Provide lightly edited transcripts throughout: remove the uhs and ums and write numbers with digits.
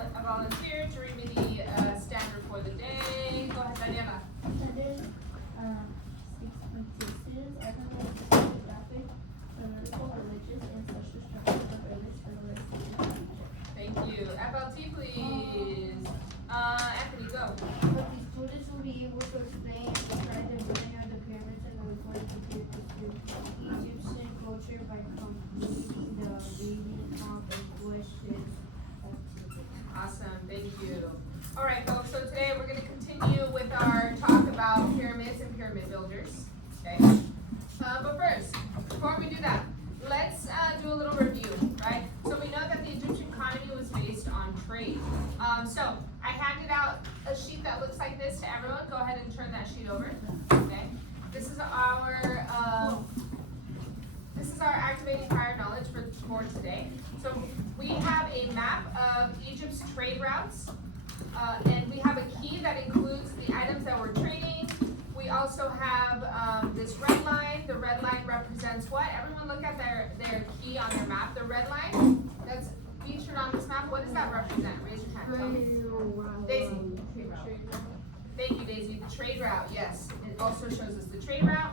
a volunteer to read me the standard for the day. Go ahead, Daniela. Standard 6.2 students analyze the demographic, political, religious, and social structure of urban civilization. Thank you. FLT, please. Anthony, go. But the students will be able to explain and describe the building of the pyramids and the recording compared to Egyptian culture by completing the reading comprehension. Awesome, thank you. All right, folks, so today we're going to continue with our talk about pyramids and pyramid builders, okay? But first, before we do that, let's do a little review, right? So we know that the Egyptian economy was based on trade. So I handed out a sheet that looks like this to everyone. Go ahead and turn that sheet over, okay? This is our activating prior knowledge for today. So we have a map of Egypt's trade routes, and we have a key that includes the items that we're trading. We also have this red line. The red line represents what? Everyone look at their key on their map. The red line that's featured on this map, what does that represent? Raise your hand. Tell me. Daisy. Thank you, Daisy. The trade route, yes. It also shows us the trade route.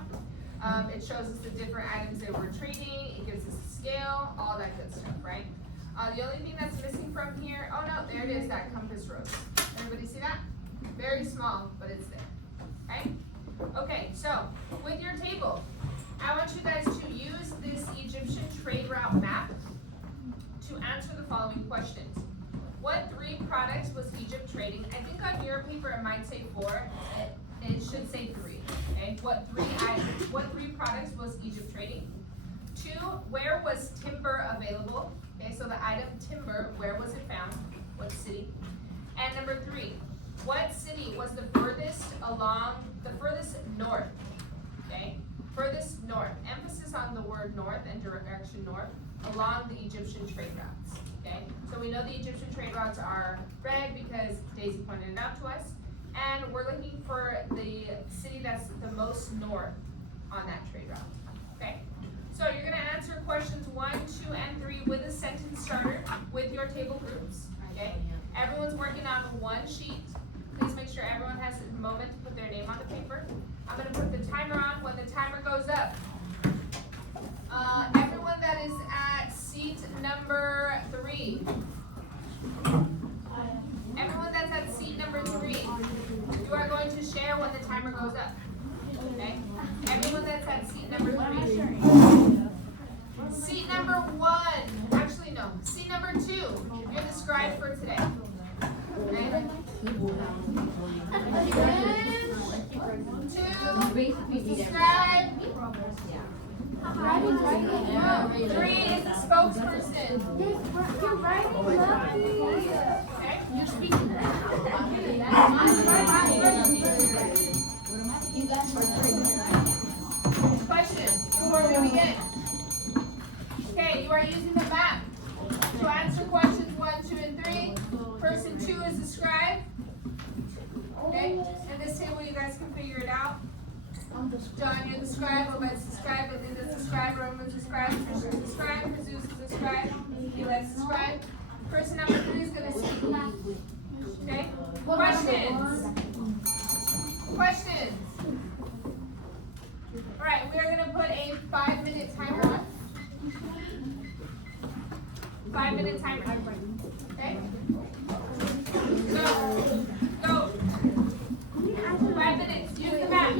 It shows us the different items that we're trading. It gives us a scale, all that good stuff, right? The only thing that's missing from here, oh no, there it is, that compass rose. Everybody see that? Very small, but it's there, okay? Okay, so with your table, I want you guys to use this Egyptian trade route map to answer the following questions. What 3 products was Egypt trading? I think on your paper it might say 4. It should say 3. Okay. What 3 products was Egypt trading? 2. Where was timber available? Okay. So the item timber, where was it found? What city? And number 3. What city was the furthest north? Okay. Furthest north. Emphasis on the word north and direction north along the Egyptian trade routes. Okay. So we know the Egyptian trade routes are red because Daisy pointed it out to us. And we're looking for the city that's the most north on that trade route, okay? So you're gonna answer questions 1, 2, and 3 with a sentence starter with your table groups, okay? Everyone's working on one sheet. Please make sure everyone has a moment to put their name on the paper. I'm gonna put the timer on. When the timer goes up, everyone that is at seat number 3, everyone that's at seat number 3, you are going to share when the timer goes up. Okay? Everyone that's at seat number 3. Seat number 1. Actually, no. Seat number 2. You're the scribe for today. Okay? 2. Scribe. 3 is the spokesperson. Okay? You're speaking. Questions before we begin? Okay, you are using the map to answer questions 1, 2, and 3. Person 2 is the scribe. Okay, in this table you guys can figure it out. John, you're the scribe. Obed's the scribe. Belinda's the scribe. Roman's the scribe. Trisha's the scribe. Jesus is the scribe. Eli's the scribe. Person number 3 is going to speak. Okay? Questions? Questions? All right, we are going to put a 5-minute timer on. 5-minute timer. Okay? Go. 5 minutes. Use the map.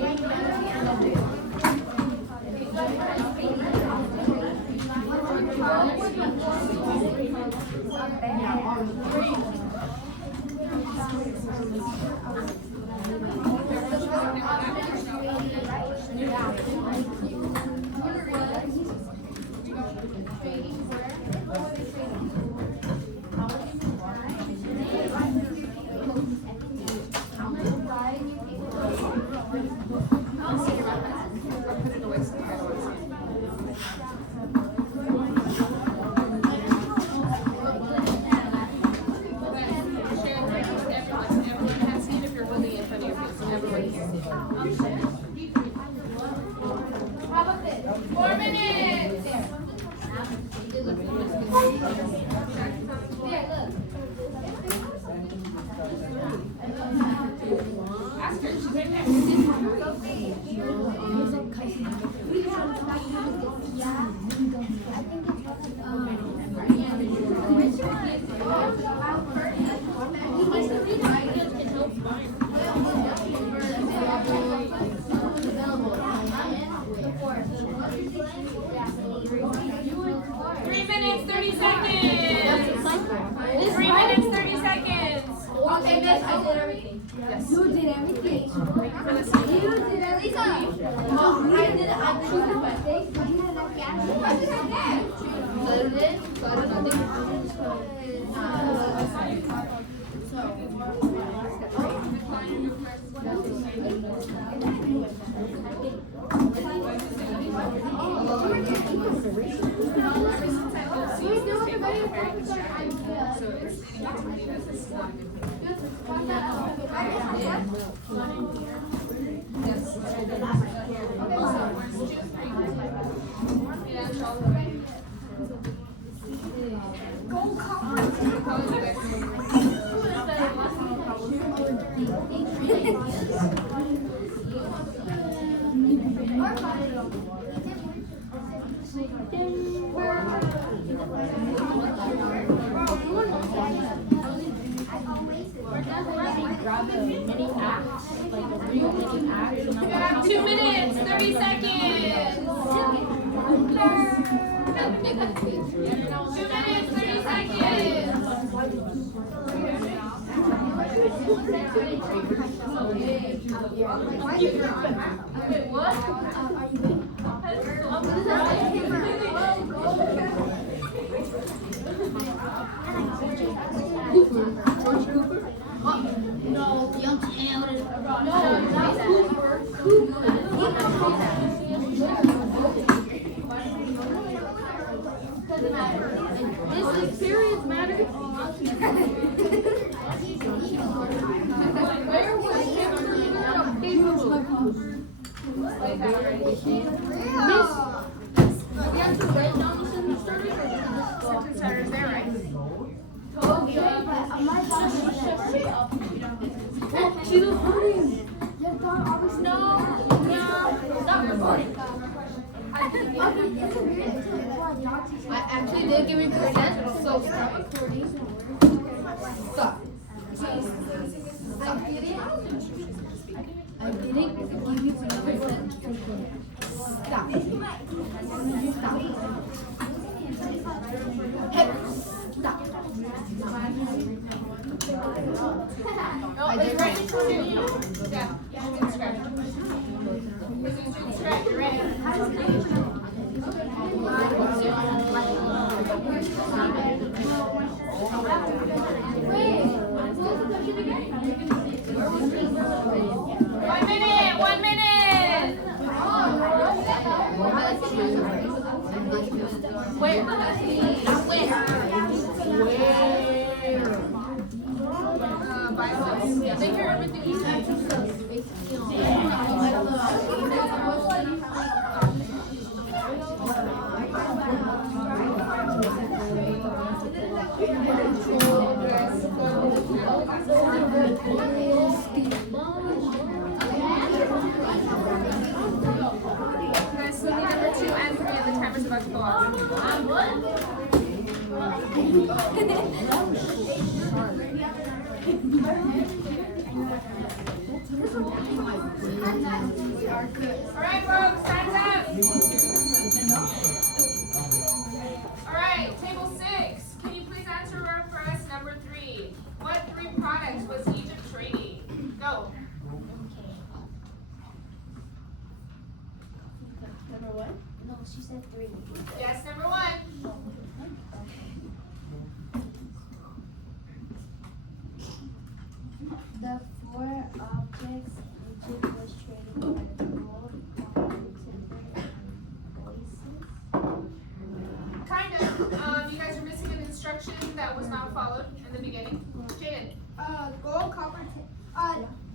Three minutes, 30 seconds. 3 minutes, 30 seconds. Okay, Miss, I did everything. Yes. You did everything. For the second. You did it, Lisa. No, I did it. I did it. What did I do? So I did. So I did nothing. You have 2 minutes, 30 seconds. 2 minutes, 30 seconds. No, young Taylor. This experience matters. Where was we have to write down the sentence starters or just Sentence starters there, right? okay, but I'm not she's recording. No, stop recording. I actually did give you consent, so stop recording. Stop. Stop. I didn't give you consent. Stop. Stop. Hey, stop. No, it's ready for you. Yeah, you can scratch. This is your scratch, you ready? One minute, 1 minute. Where? Biceps. Yeah, make sure everything you said. Guys, so number 2 and 3 and the timer's about to go off. Alright folks, time's up. Alright, table 6. Can you please answer for us number 3? What 3 products was Egypt trading? Go. Number one? No, she said 3. Yes, number 1. The 4 objects Egypt was trading were gold, timber, and oasis. Kind of. You guys are missing an instruction that was not followed in the beginning. Jaden, Gold, copper,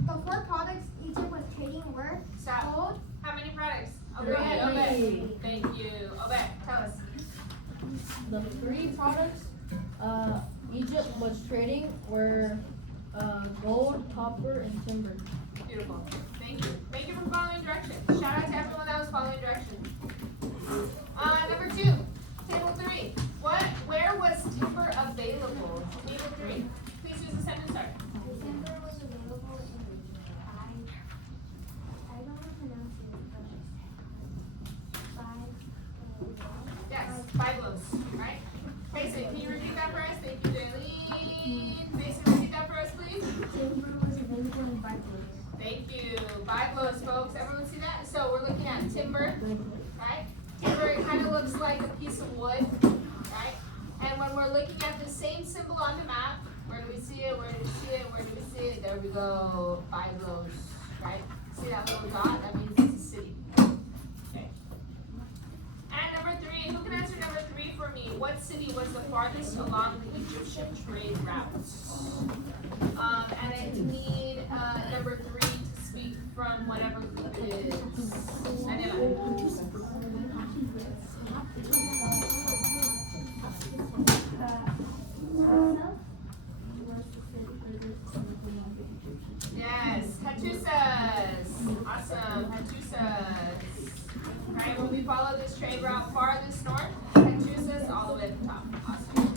the 4 products Egypt was trading were stop. gold. How many products? Obey. Thank you. Obey. Tell us. The 3 products Egypt was trading were gold, copper, and timber. Beautiful. Thank you. Thank you for following directions. Shout out to everyone that was following directions. Number 2, table 3. Where was timber available? Table 3. Please use the sentence start. Timber was available in I don't know how to pronounce it, but Yes, 5 loaves, right? Mason, can you repeat that for us? Thank you, Jaylene. Mason, repeat that for us, please. timber was available in 5 loaves. Thank you. 5 loaves, folks. Everyone see that? So we're looking at timber, right? Timber, it kind of looks like a piece of wood, right? And when we're looking at the same symbol on the map, where do we see it? Where do we see it? Where do we see it? There we go. 5 loaves, right? See that little dot? That means it's a city. Okay. And number 3, who can answer number 3 for me? What city was the farthest along the Egyptian trade routes? And I need number 3 to speak from whatever group it is. Yes, Hattusas. Awesome, Hattusas. Right, when we follow this trade route farthest north, Hattusas all the way to the top. Awesome.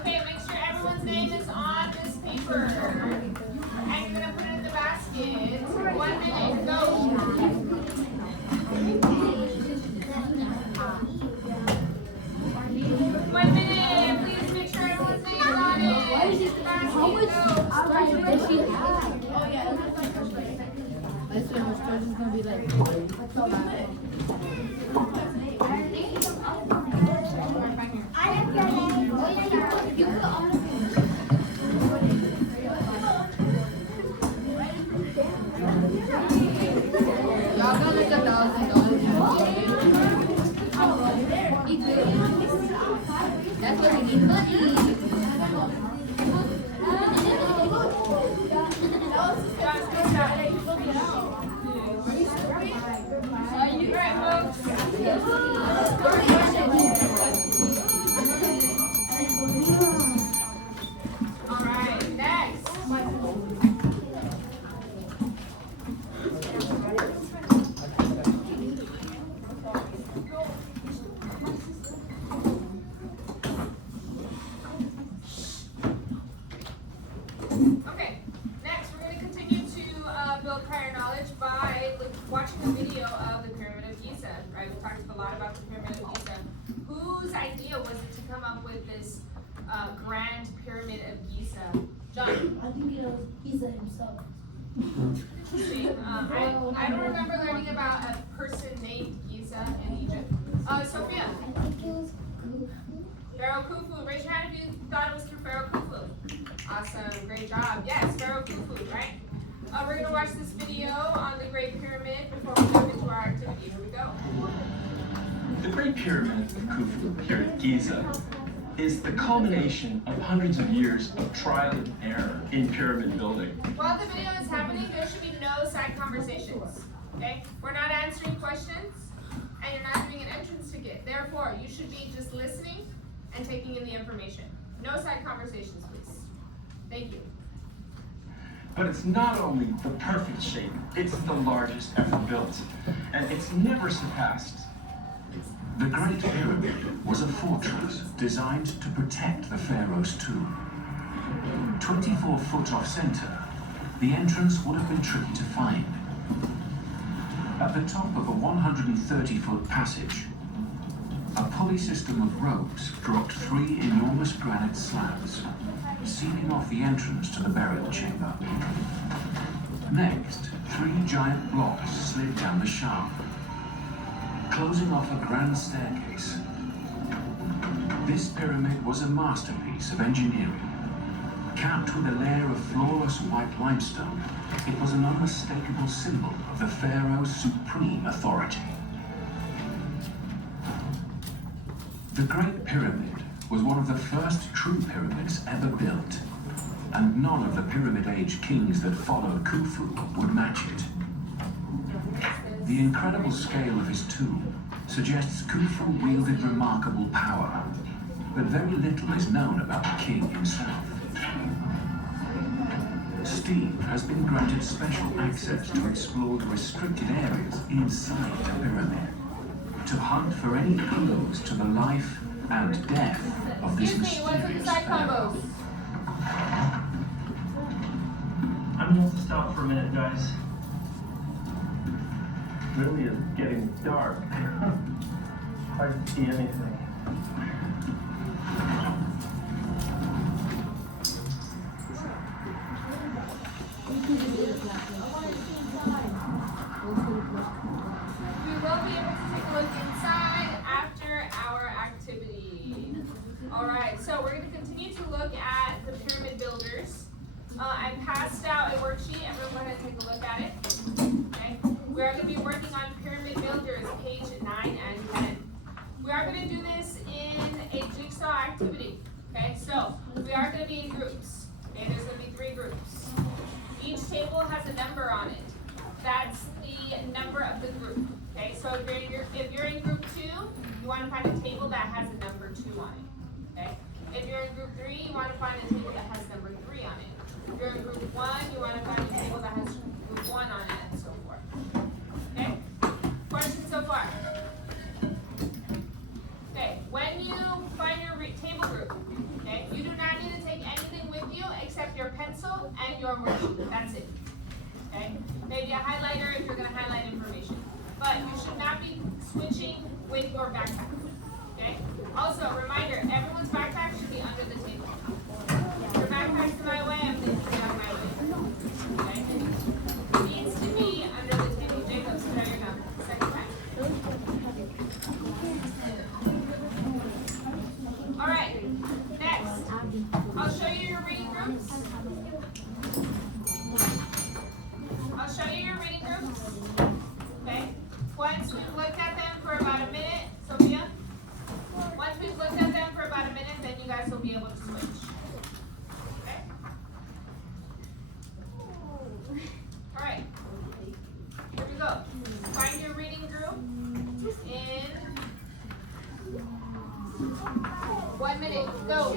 Okay, make sure everyone's name is on this paper. And you're gonna put it in the basket. 1 minute, go. 1 minute, please make sure everyone's name is on it. Basket, go. I said my student's gonna be like. I have your name. You put on Y'all got like $1,000. That's what we need money. Alright, next. Okay, next we're going to continue to build prior knowledge by watching a video of the Pyramid of Giza, right? We talked a lot about the Pyramid of Giza. Whose idea was it to come up with this grand Pyramid of Giza? John? I think it was Giza himself. See, I don't remember learning about a person named Giza in Egypt. Sophia? I think it was Pharaoh Khufu. Raise your hand if you thought it was through Pharaoh Khufu. Awesome, great job. Yes, Pharaoh Khufu, right? We're going to watch this video on the Great Pyramid before we jump into our activity. Here we go. The Great Pyramid of Khufu here at Giza is the culmination of hundreds of years of trial and error in pyramid building. While the video is happening, there should be no side conversations. Okay? We're not answering questions, and you're not doing an entrance ticket. Therefore, you should be just listening and taking in the information. No side conversations, please. Thank you. But it's not only the perfect shape, it's the largest ever built, and it's never surpassed. The Great Pyramid was a fortress designed to protect the pharaoh's tomb. 24 foot off center, the entrance would have been tricky to find. At the top of a 130-foot passage, a pulley system of ropes dropped 3 enormous granite slabs, sealing off the entrance to the burial chamber. Next, 3 giant blocks slid down the shaft, closing off a grand staircase. This pyramid was a masterpiece of engineering. Capped with a layer of flawless white limestone, it was an unmistakable symbol of the pharaoh's supreme authority. The Great Pyramid was one of the first true pyramids ever built, and none of the Pyramid Age kings that followed Khufu would match it. The incredible scale of his tomb suggests Khufu wielded remarkable power, but very little is known about the king himself. Steve has been granted special access to explore the restricted areas inside the pyramid. to hunt for any clues to the life and death of this Excuse me, what's with the mysterious side family. combos? I'm gonna have to stop for a minute, guys. Really is getting dark. Hard to see anything. We will be able to take a look inside after our activity. Alright, so we're going to continue to look at the pyramid builders. I passed out a worksheet, everyone go ahead and take a look at it. Okay, we are going to be working on pyramid builders, page 9 and 10. We are going to do this in a jigsaw activity. Okay, so we are going to be in groups. Okay, there's going to be 3 groups. Each table has a number on it. That's the number of the group. Okay, so if you're in group 2, you want to find a table that has a number 2 on it. Okay, if you're in group 3, you want to find a table that has number 3 on it. If you're in group 1, you want to find a table that has group 1 on it, and so forth. Okay, questions so far? Okay, when you find your table group, okay, you do not need to take anything with you except your pencil and your worksheet. That's it. Okay, maybe a highlighter if you're going to highlight information. But you should not be switching with your backpack. Okay? Also, reminder, everyone's backpack should be under the table. If your backpack's in my way, I'm taking it out of my way. Okay? It needs to be under the table. Jacob, sit down your gun. Second time. Alright, next. I'll show you your reading groups. I'll show you your reading groups. Okay? Once we've looked at them for about a minute, Sophia. Once we've looked at them for about a minute, then you guys will be able to switch. Okay? Alright. Here we go. Find your reading group in 1 minute. Go.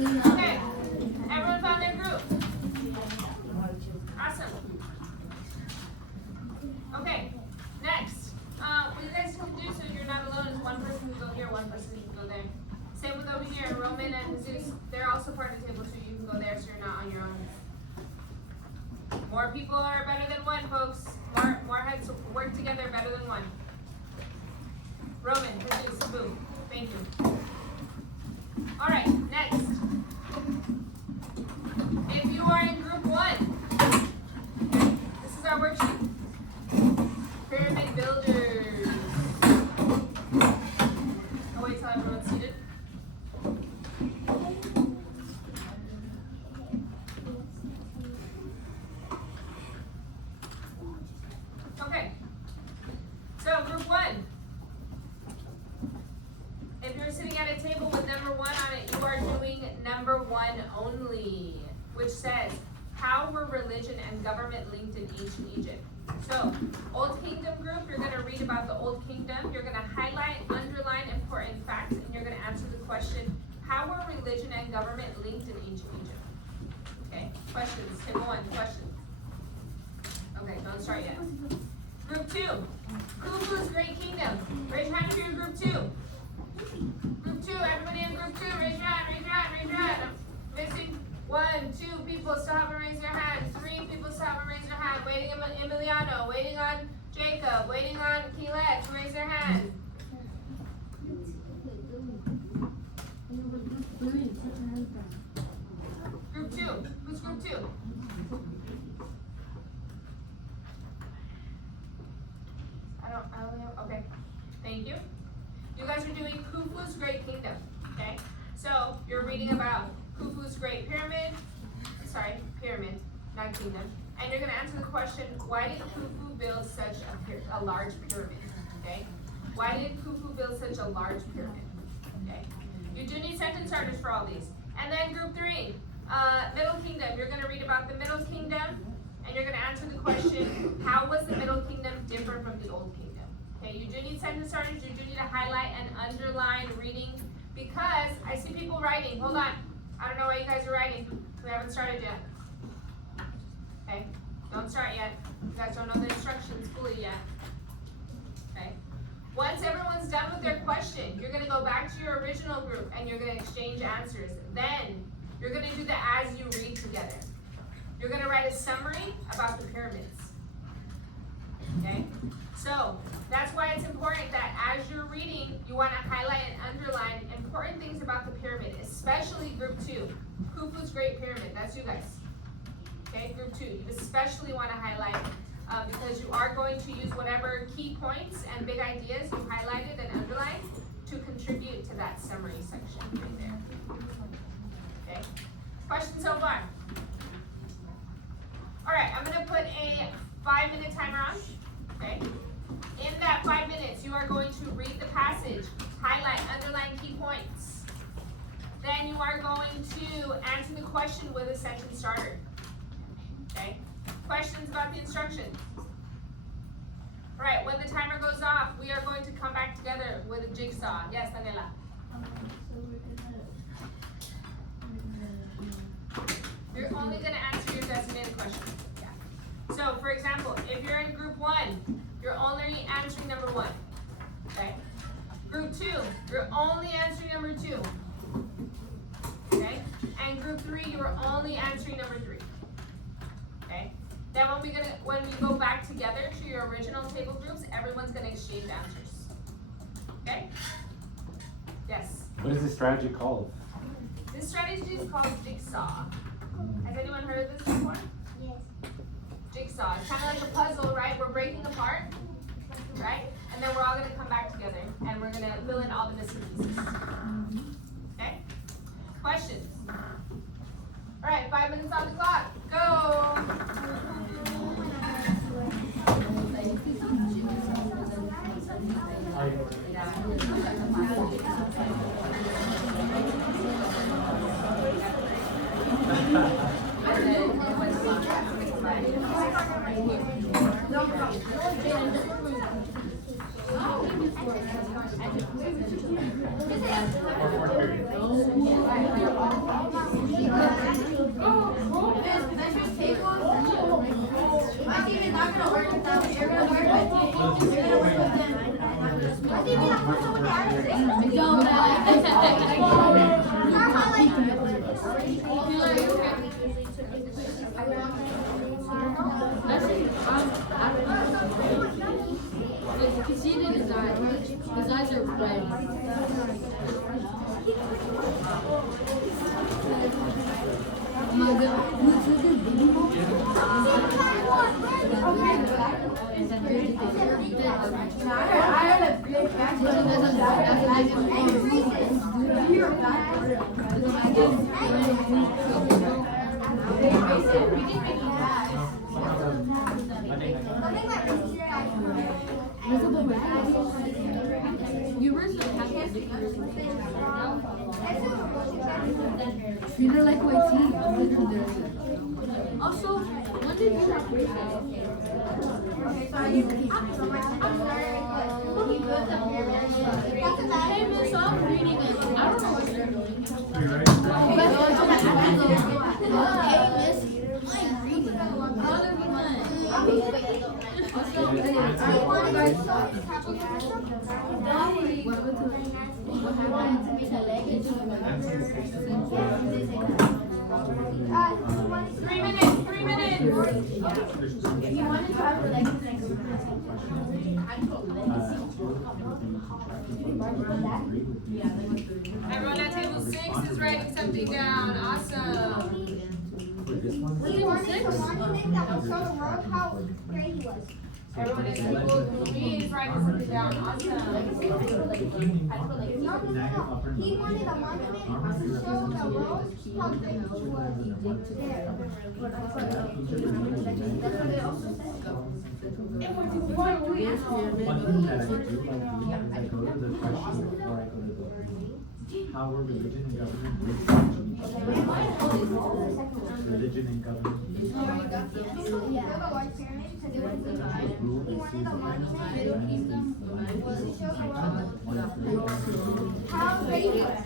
Okay, everyone found their group? Awesome. Okay, next, what you guys can do so you're not alone is one person can go here, one person can go there. Same with over here, Roman and Jesus, they're also part of the table, so you can go there so you're not on your own. More people are better than one, folks. More heads work together better than one. Roman, Jesus, boom. Thank you. All right, next. If you are in group 1, this is our worksheet. Pyramid builders. I'll wait till everyone's seated. and government linked in ancient Egypt. So, Old Kingdom group, you're gonna read about the Old Kingdom, you're gonna highlight, underline important facts, and you're gonna answer the question, how were religion and government linked in ancient Egypt? Okay, questions, table 1, questions. Okay, don't start yet. Group 2, Khufu's Great Kingdom. Raise your hand if you're in group 2. Group 2, everybody in group 2, raise your hand, raise your hand, raise your hand. I'm missing 1, 2 people, stop and raise your hand. 3 people, stop and raise your hand. Waiting on Emiliano, waiting on Jacob, waiting on Keelet to raise their hand. Group 2, who's group 2? I only have, okay, thank you. You guys are doing Khufu's Great Kingdom, okay? So, you're reading about Khufu's Great Pyramid, not kingdom. And you're gonna answer the question, why did Khufu build such a large pyramid, okay? Why did Khufu build such a large pyramid, okay? You do need sentence starters for all these. And then group 3, Middle Kingdom. You're gonna read about the Middle Kingdom, and you're gonna answer the question, how was the Middle Kingdom different from the Old Kingdom? Okay, you do need sentence starters, you do need to highlight and underline reading, because I see people writing. Hold on, I don't know why you guys are writing. We haven't started yet. Okay, don't start yet. You guys don't know the instructions fully yet. Okay, once everyone's done with their question, you're gonna go back to your original group and you're gonna exchange answers. Then, you're gonna do the as you read together. You're gonna write a summary about the pyramids. Okay? So, that's why it's important that as you're reading, you wanna highlight and underline important things about the pyramid, especially group 2, Khufu's Great Pyramid. That's you guys. Okay, group 2, you especially wanna highlight because you are going to use whatever key points and big ideas you highlighted and underlined to contribute to that summary section right there. Okay, questions so far? All right, I'm gonna put a 5-minute timer on, okay? In that 5 minutes, you are going to read the passage, highlight, underline key points. Then you are going to answer the question with a sentence starter, okay? Questions about the instructions? All right, when the timer goes off, we are going to come back together with a jigsaw. Yes, Daniela? You're only gonna answer your designated questions. Yeah. So, for example, if you're in group 1, you're only answering number 1. Okay? Group 2, you're only answering number 2. Okay? And group 3, you are only answering number 3. Okay? Then when we go back together to your original table groups, everyone's gonna exchange answers. Okay? Yes. What is this strategy called? This strategy is called jigsaw. Has anyone heard of this before? Yes. Jigsaw. It's kind of like a puzzle, right? We're breaking apart, right? And then we're all gonna come back together and we're gonna fill in all the missing pieces. Okay? Questions? All right, 5 minutes on the clock. Go! You can see it in his eyes. His eyes are red. You don't like white tea. Also, when did Hey, Miss, I'm reading it. I don't know what you're doing. You ready? Hey, Miss, I'm reading. Other one. Three minutes, 3 minutes. Everyone at table 6 is writing something down. Awesome. We wanted a monument that would show the world how great he was. Everyone at table 3 is writing something down. Awesome. No. He wanted a monument to show the world how great he was. There. One thing that I do like doing is I go to the question before I go to the meeting. How were religion and government linked to each other? Religion and government. Yeah. The Lord's Pyramid, because it was he wanted a monument to show the world how great he was.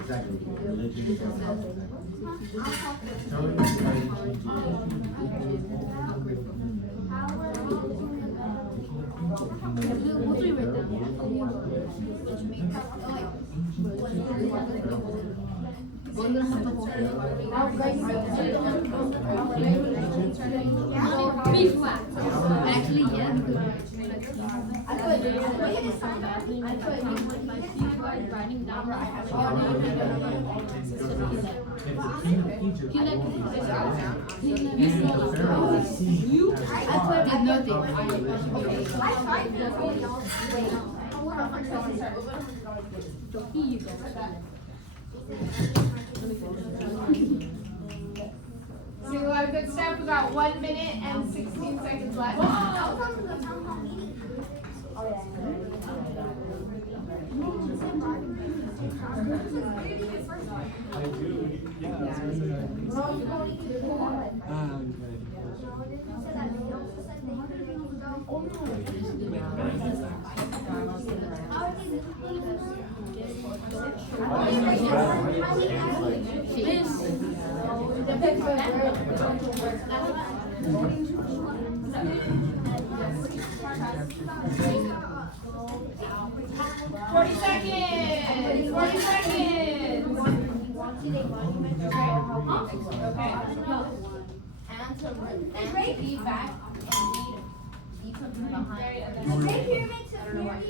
Exactly. Religion and government. B flat. Actually, yeah. I Writing down. He like You? I put nothing. So a lot of good stuff. We got 1 minute and 16 seconds left. Forty seconds. 40 seconds. Okay. And be back and be something behind. The Great Pyramid took nearly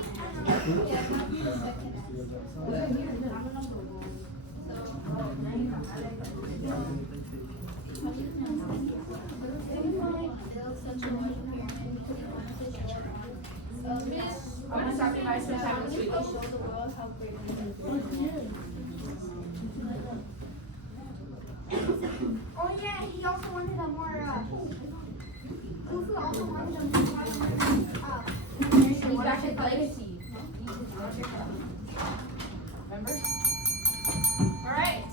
I want to talk to you guys sometime this week. Oh yeah, he also wanted a more Khufu also wanted a more He's back at legacy. Remember? All right.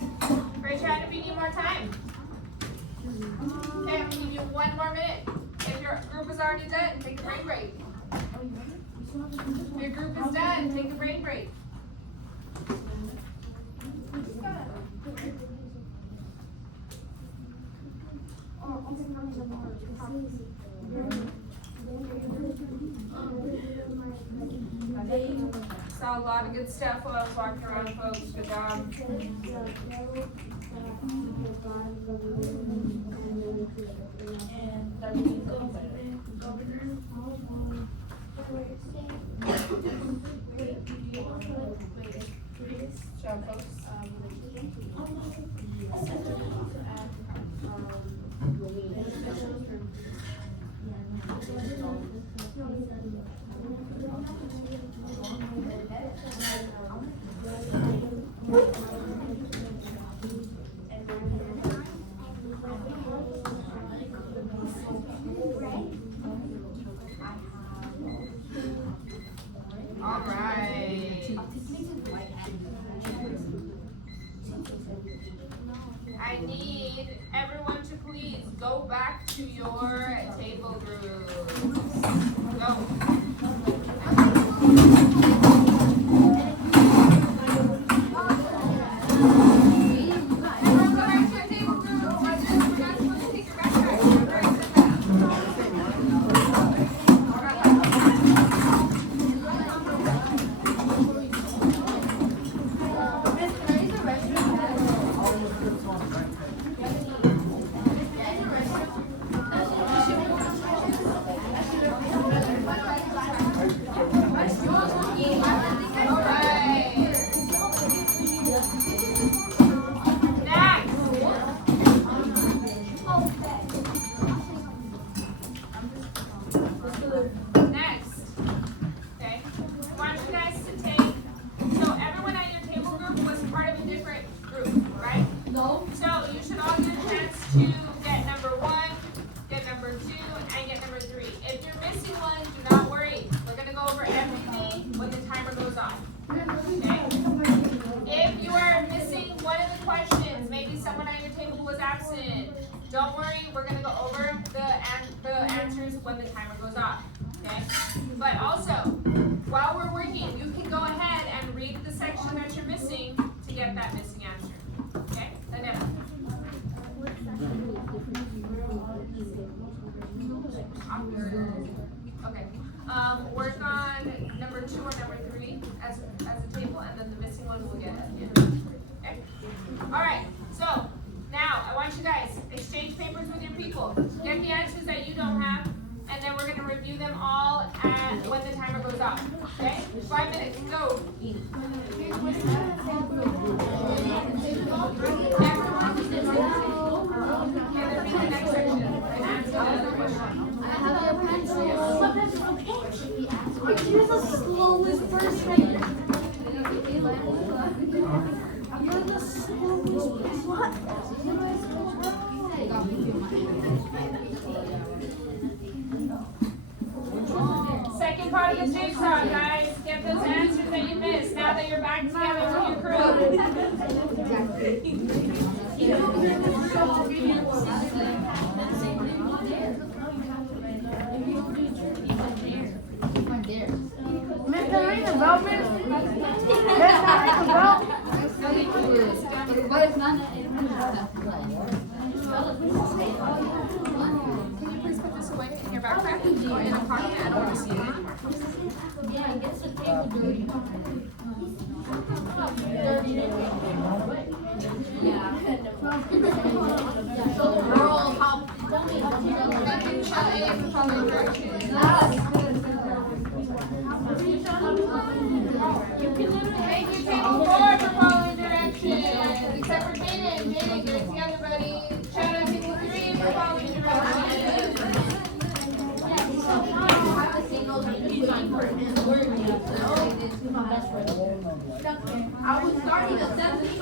Raise your hand if you need more time. Okay, I'm gonna give you 1 more minute. If your group is already done, take a brain break. If your group is done, take a brain break. Saw a lot of good stuff while I was walking around, folks. Good job. Job, folks. All right. I need everyone to please If you're missing one, do not worry. We're gonna go over everything when the timer goes off. Okay? If you are missing one of the questions, maybe someone at your table was absent, don't worry, we're gonna go over the answers when the timer goes off. Okay? But also, while we're working, you can go ahead and read the section that you're missing to get that missing answer. Okay? Daniela. Okay. Work on number 2 or number 3 as a table, and then the missing one we'll get at the end. Okay? Alright, so now I want you guys exchange papers with your people. Get the answers that you don't have, and then we're gonna review them all when the timer goes off. Okay? 5 minutes, go. You're the slowest person. You're the slowest. What? Second part of the jigsaw, guys. Get those answers that you missed now that you're back together with your Miss, can I ring the bell, miss? Miss, can I ring the bell? But it's not. Can you please put this away in your backpack or in a pocket? I don't want to see it anymore. Yeah, it gets the table dirty. Thank you, table 4 for following directions. Except for Jaden. Jaden, get it together, buddy. Shout out table 3 for following directions. I was starting a sentence.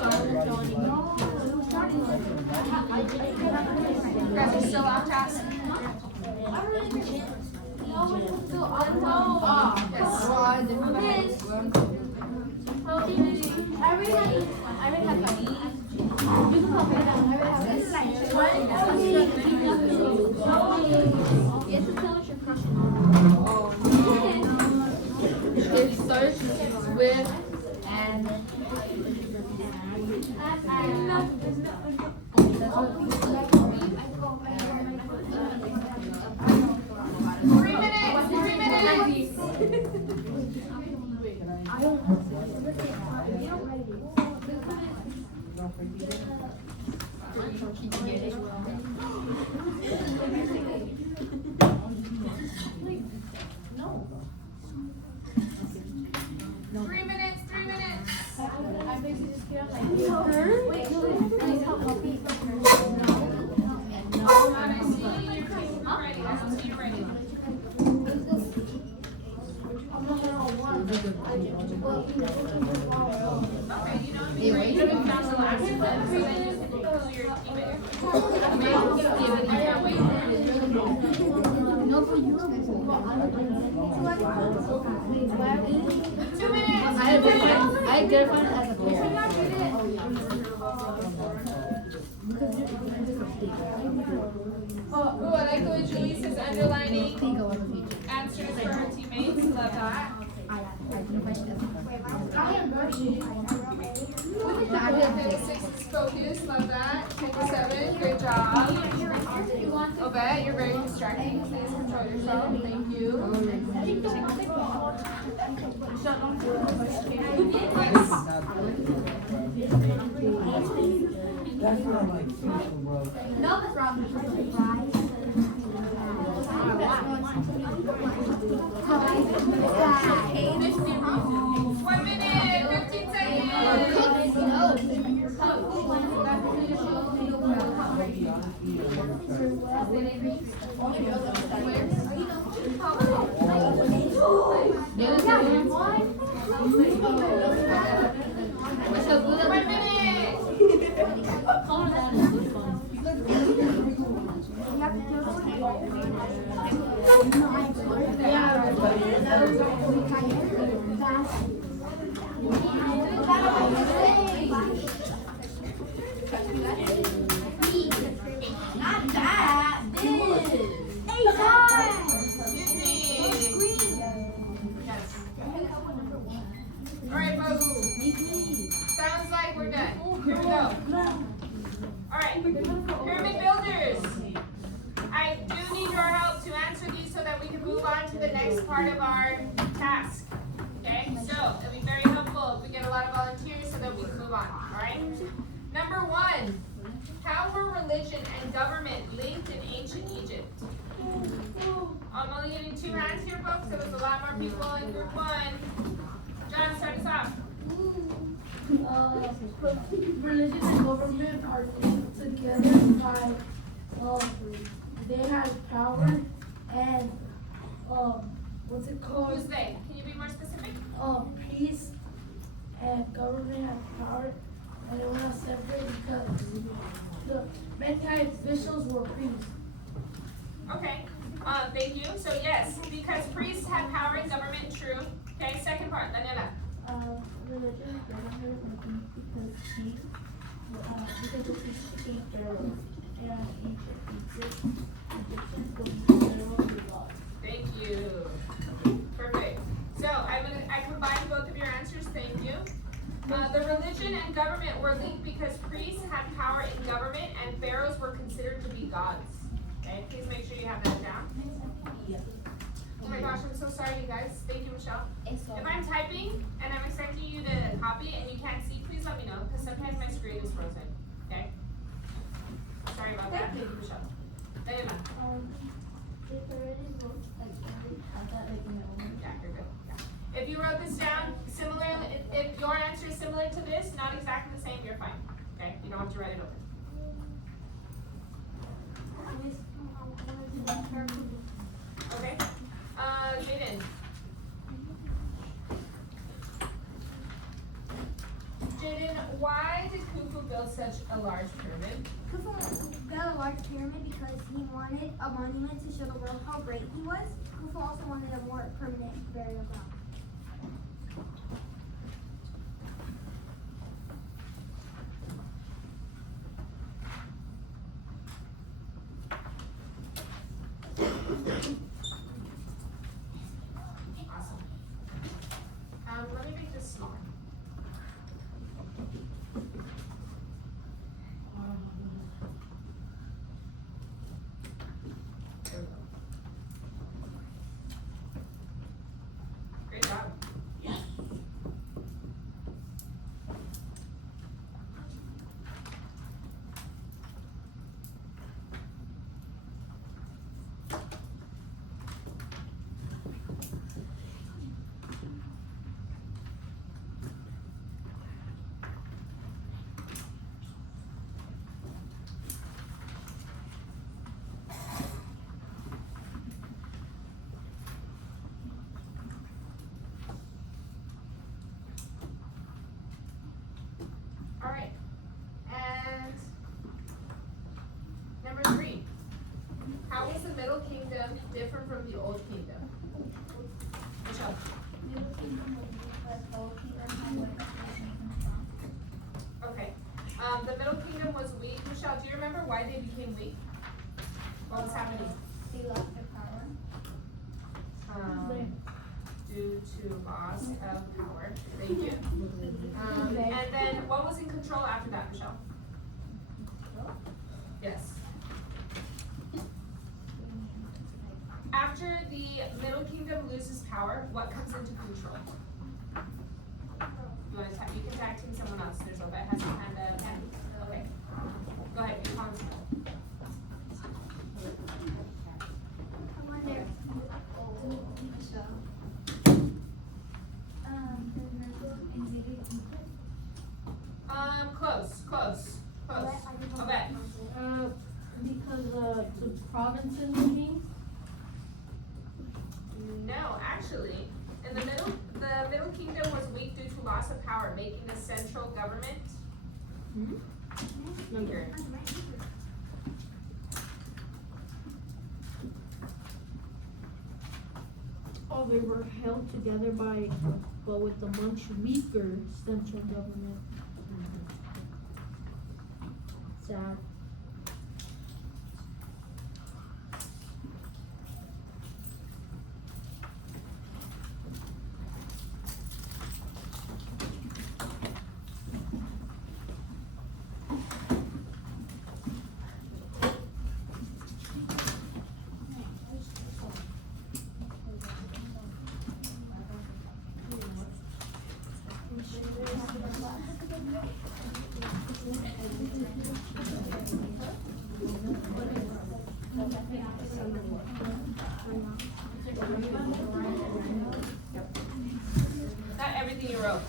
You guys are still off task. It starts with and 3 minutes. 3 minutes. Three minutes. I basically just get up like Wait, I see you're ready. I don't see you ready. Okay, you know what I mean? Right? You can found the last one, so then you can call your teammate. no for you. 2 minutes. I identify as a parent. Oh, I like the way Julie says underlining answers for her teammates. Love that. Okay, 6 is focus. Love that. Table 7, great job. Obet, you're very distracting. Please control yourself. Thank you. That's not like social, bro. No, that's wrong. One minute, 15 seconds. One minute. Not that. This. Hey, Excuse me. Yes. Alright, folks. Sounds like we're done. Here we go. Alright, pyramid builders. I do need your help to answer these so that we can move on to the next part of our task. Okay, so it'll be very helpful if we get a lot of volunteers so that we can move on. Alright? Number one, how were religion and government linked in ancient Egypt? I'm only getting 2 hands here, folks, so there's a lot more people in group 1. John, start us off. Religion and government are linked together by they have power and what's it called? Who's they? Can you be more specific? Priests and government have power and they were not separate because the many high officials were priests. Okay, thank you. So yes, because priests have power in government, true. Okay, second part, Daniela. Religion and government were linked because the priests became pharaohs and Egyptians believed pharaohs were gods. Thank you. Perfect. So I combined both of your answers, thank you. The religion and government were linked because priests had power in government and pharaohs were considered to be gods. Okay, please make sure you have that down. Oh my gosh, I'm so sorry, you guys. Thank you, Michelle. If I'm typing and I'm expecting you to copy it and you can't see, please let me know, because sometimes my screen is frozen. Okay? Sorry about that. Thank you, Michelle. Daniela. If there is both, like, I thought, like, in my own. Yeah, you're good. Yeah. If you wrote this down similarly, if your answer is similar to this, not exactly the same, you're fine. Okay? You don't have to write it over. Okay? Jaden. Jaden, why did Khufu build such a large pyramid? Khufu built a large pyramid because he wanted a monument to show the world how great he was. Khufu also wanted a more permanent burial ground. Awesome. Let me make this smaller. There we go. Great job. All right. And number 3. How was the Middle Kingdom different from the Old Kingdom? Michelle. Middle Kingdom was because the Old Kingdom had like a Okay. The Middle Kingdom was weak. Michelle, do you remember why they became weak? What was happening? they lost their power. Due to loss of power. Thank you. And then what was in control after that, Michelle? Yes. After the Middle Kingdom loses power, what comes into control? You want to tag? You can tag team someone else. There's Obed has a hand up. Okay. Go ahead. You're calling someone. Come on there. Close. Obed. Because the provinces meetings. No, actually, in the Middle Kingdom was weak due to loss of power, making the central government weaker. how they were held together by, but with a much weaker central government. Sad. Not everything you wrote.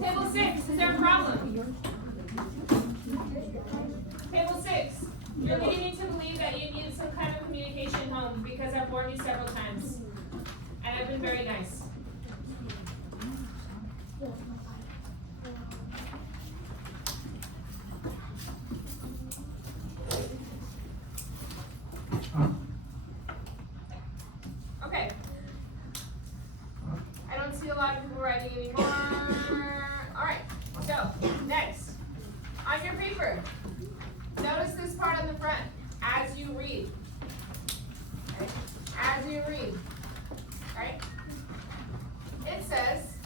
Table 6, is there a problem? Table 6, you're leading me to believe that you need some kind of communication home because I've warned you several times. And I've been very nice. Okay. I don't see a lot of people writing anymore. Alright, so next. On your paper, notice this part on the front. As you read. Okay. As you read. Right? It says,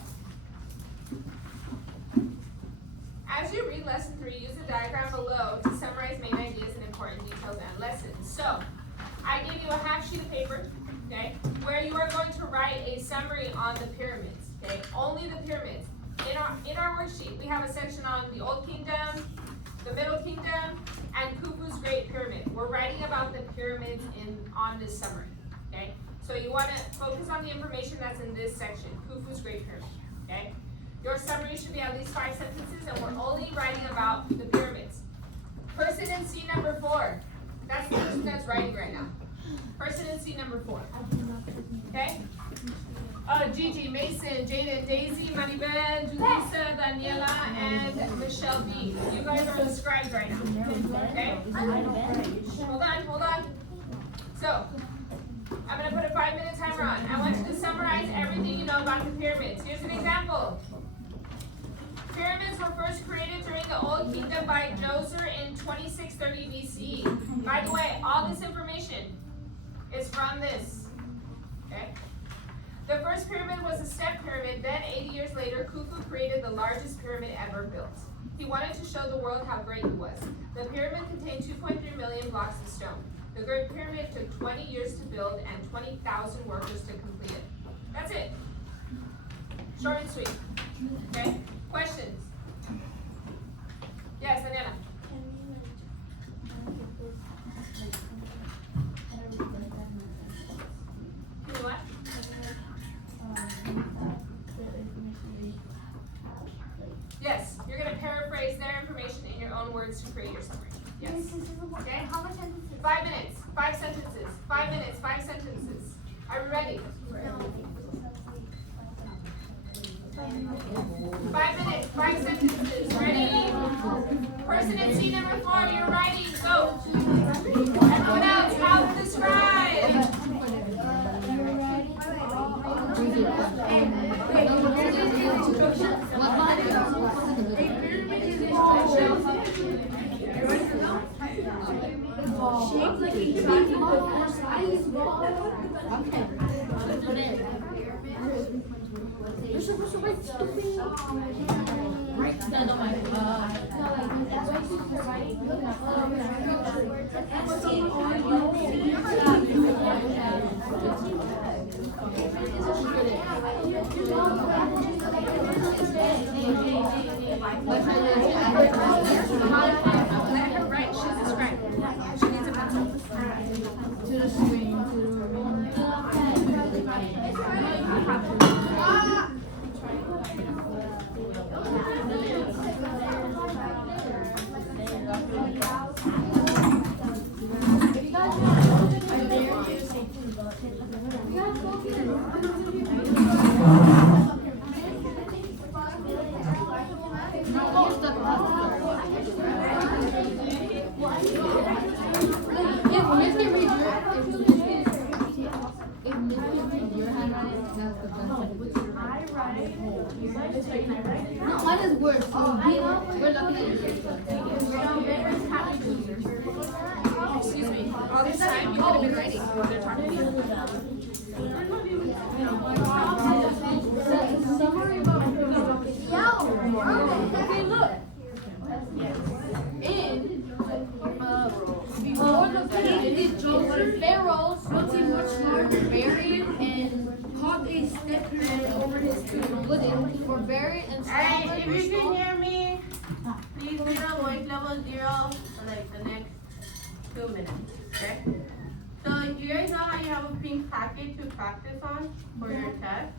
as you read lesson 3, use the diagram below to summarize main ideas and important details and lessons. So, I gave you a half sheet of paper, okay, where you are going to write a summary on the pyramids, okay, only the pyramids. In our worksheet, we have a section on the Old Kingdom, the Middle Kingdom, and Khufu's Great Pyramid. We're writing about the pyramids on this summary, okay? So you want to focus on the information that's in this section, Khufu's Great Pyramid, okay? Your summary should be at least 5 sentences, and we're only writing about the pyramids. Person in scene number 4. That's the person that's writing right now. Person in scene number 4. Okay? Gigi, Mason, Jaden, Daisy, Maribel, Julissa, Daniela, and Michelle B. You guys are the scribes right now. Okay? Hold on. So, I'm going to put a 5-minute timer on. I want you to summarize everything you know about the pyramids. Here's an example. Pyramids were first created during the Old Kingdom by Djoser in 2630 BCE. By the way, all this information is from this. Okay? The first pyramid was a step pyramid. Then 80 years later, Khufu created the largest pyramid ever built. He wanted to show the world how great he was. The pyramid contained 2.3 million blocks of stone. The Great Pyramid took 20 years to build and 20,000 workers to complete it. That's it. Short and sweet. Okay? Questions? Yes, Daniela. Can you what? Yes, you're going to paraphrase their information in your own words to create your summary. Yes. Okay, how much sentences? 5 minutes, 5 sentences. 5 minutes, 5 sentences. Are you ready? 5 minutes, 5 sentences. Ready? Person in scene number 4, you're writing. Go. Everyone else, how to describe. Shaped like a triangle, size ball. Okay. You're supposed to write stupid. Break that on my Let her write. She's a scribe. She needs a pencil. to the screen, to the No, mine is worse. So we're looking at it. Excuse me, all this time you could have been writing. They're talking to you. Summary about okay, look. Before the king, the pharaohs built a much larger barrier and caught a step over his footing for buried and Alright, if you can hear me, please do the voice level 0 for like the next 2 minutes, okay? So you guys know how you have a pink packet to practice on for your test?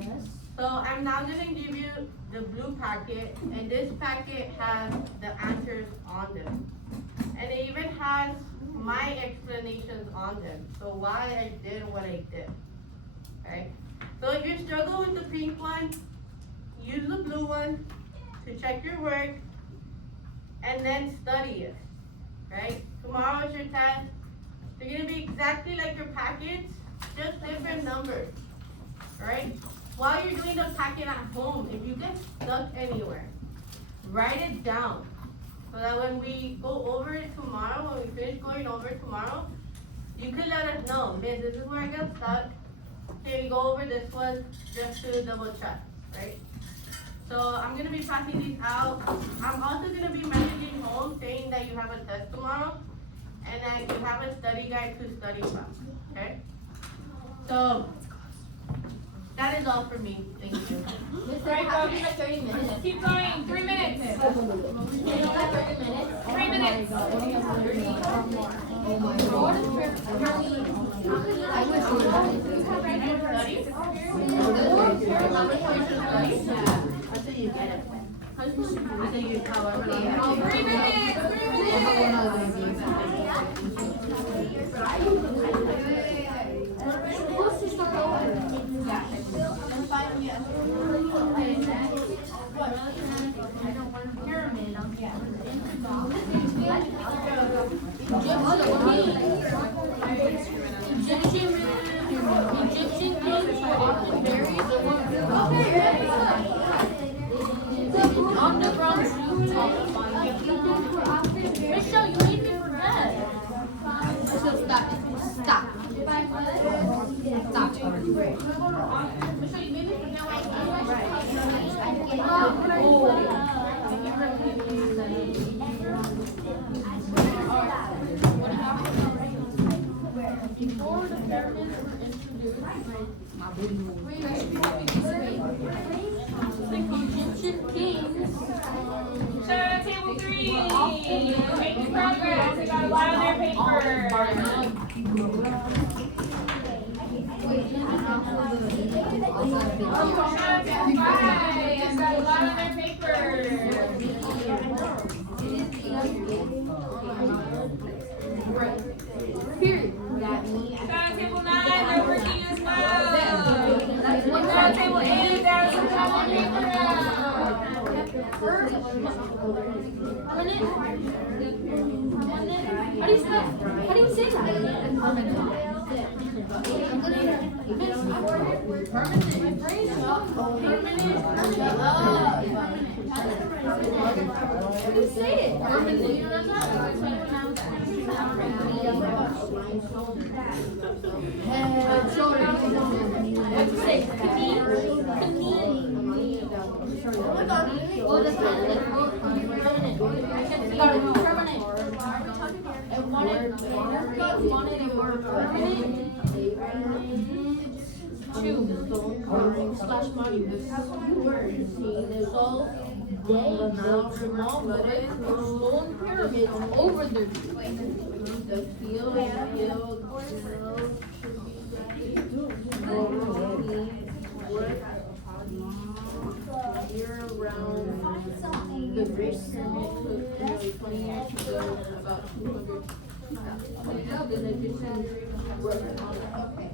Yes. So I'm now gonna give you the blue packet, and this packet has the answers on them. And it even has my explanations on them, so why I did what I did, okay? So if you struggle with the pink one, use the blue one to check your work, and then study it, right? Tomorrow is your test. They're gonna be exactly like your packets, just different numbers, alright? While you're doing the packet at home, if you get stuck anywhere, write it down. So that when we go over it tomorrow, when we finish going over it tomorrow, you could let us know, Miss, this is where I got stuck. Here, you go over this one just to double check, right? So I'm gonna be passing these out. I'm also gonna be messaging home saying that you have a test tomorrow and that you have a study guide to study from, okay? So that is all for me. Thank you. Alright, folks. 30 minutes. Keep going, 3 minutes. 3 minutes. Egyptian kings were often buried underground rooftops. Michelle, you made me forget. So stop. Stop. Michelle, you made me forget what before the pyramids were introduced, the Egyptian kings Shout out table 3. Making progress. They got a lot on their paper. Shout out table 5. It's got a lot on their paper. period. Shout out table 9. They're working as well. Shout out table 8. They got some job on paper now. How do you spell? How do you say that? How do you say it? What'd you say? Oh, that's permanent. Permanent. And wanted a word permanent. 2. Slash monument. So they built small stone pyramids over their the field year round. The Great Pyramid took nearly 20 years to build and about 200.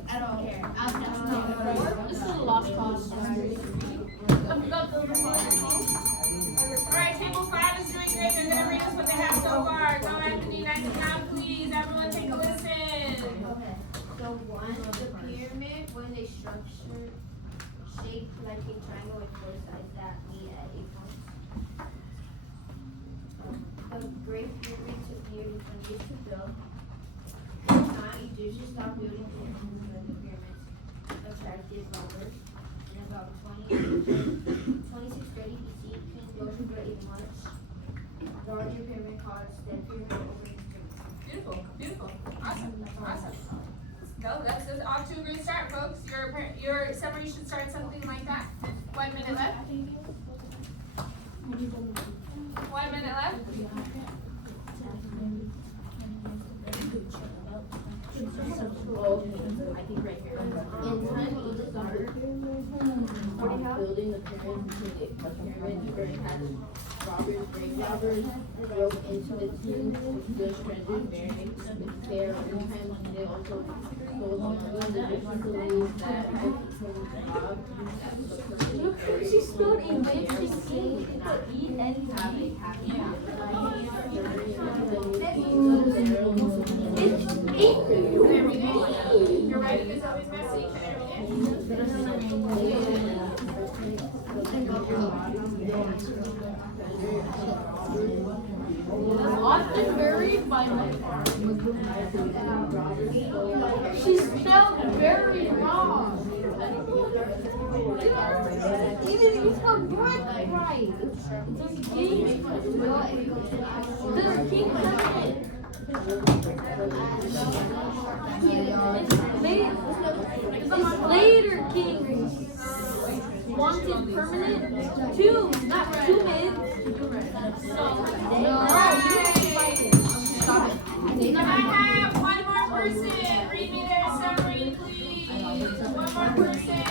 I don't care. This is a lost cause. Alright, table 5 is doing great. They're gonna read us what they have so far. Go Anthony, nice and loud, please. Everyone take a listen. So one, the pyramid, when they structured used to build. If not, Egyptians stopped building the pyramids attracted robbers. In about 2630 BC, King Goshen built a much larger pyramid called the Pyramid over his tomb. Beautiful, beautiful, awesome, awesome. No, that's off to a great start, folks. Your summary should start something like that. 1 minute left. 1 minute left. I think right here. In time, Egypt started building the pyramids, the pyramids where it had robbers, grave robbers, broke into the tombs, the treasures buried there. In time, they also sold the Egyptians believed that if people robbed, She spelled Egyptian king. eat and have a happy Your writing is always messy. Can Often buried by my She spelled very wrong. Even if you spelled Brett right. There's king. There's king permanent. It's later king. Wanted permanent. Two, not two mid. I have one more person. Read me their summary, please. One more person.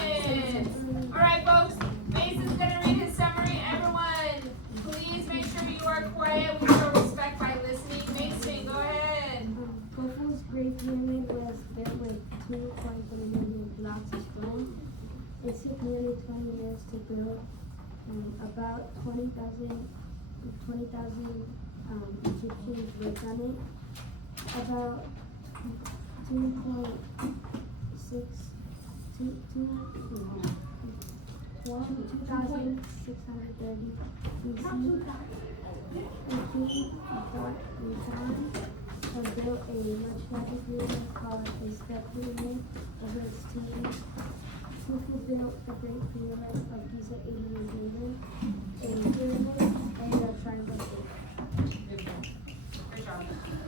All right, folks. Mason's gonna read his summary. Everyone, please make sure you are quiet. We show respect by listening. Mason, go ahead. Khufu's Great Pyramid was built with 2.3 million blocks of stone. It took nearly 20 years to build. About 20,000 Egyptians worked on it. About 2,630 BC. And King Khufu built a much larger pyramid called a step pyramid over its tomb. Khufu built the Great Pyramid of Giza 80 years later. A pyramid and a triangle shape. Great job.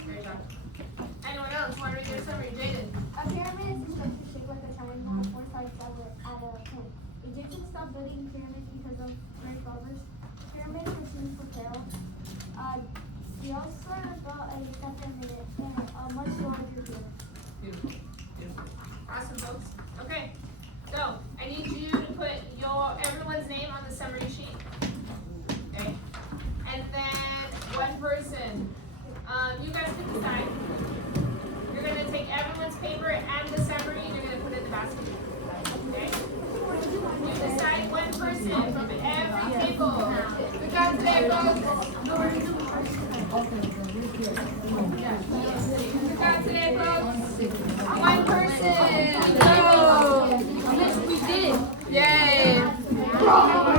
Great job. Anyone else want to read their summary? Jaden. A pyramid is a structure shaped like a triangle with 4 sides that were at a point. Egyptians stopped building pyramids because of grave robbers. Pyramids were seen for Pharaoh. Djoser built a step pyramid and a much larger pyramid. Beautiful. Beautiful. Awesome, folks. Okay. So I need you to put everyone's name on the summary sheet. Okay. And then one person. You guys can decide. You're gonna take everyone's paper and the summary and you're gonna put it in the basket. Okay? You decide one person from every table. Good job today, folks.